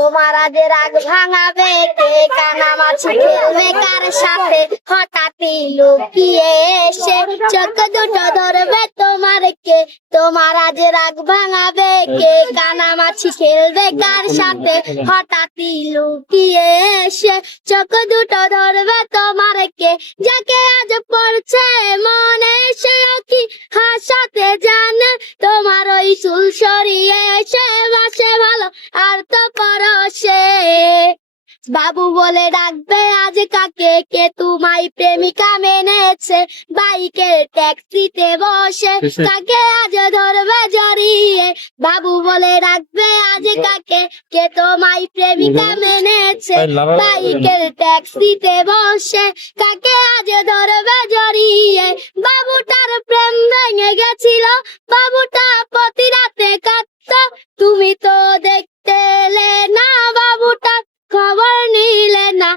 তোমার আজ রাগ ভাঙাবে কে, কানামাছি খেলবে কার সাথে, হঠাৎই লুকিয়ে এসে চোখ দুটো ধরবে তোমার কে। তোমার আজ রাগ ভাঙাবে কে, কানামাছি খেলবে কার সাথে, হঠাৎই লুকিয়ে এসে চোখ দুটো ধরবে তোমার কে। যাকে আজ পড়ছে মনে সেও কি হাসাতে জানে, তোমার ওই চুল সরিয়ে এসে বাসে ভালো আর তো পরশে। বাবু বলে ডাকবে আজ কাকে, কে তোমায় প্রেমিকা মেনেছে, বাইকের ট্যাক্সিতে বসে কাকে আজ ধরবে জড়িয়ে। বাবু বলে ডাকবে আজ কাকে, কে তোমায় প্রেমিকা মেনেছে, বাইকের ট্যাক্সিতে বসে কাকে আজ ধরবে জড়িয়ে। বাবুটার প্রেম ভেঙে গেছিল, বাবুটা প্রতি রাতে কাঁদতো, তুমি তো দেখতে এলে না, বাবুটার খবর নিলে না।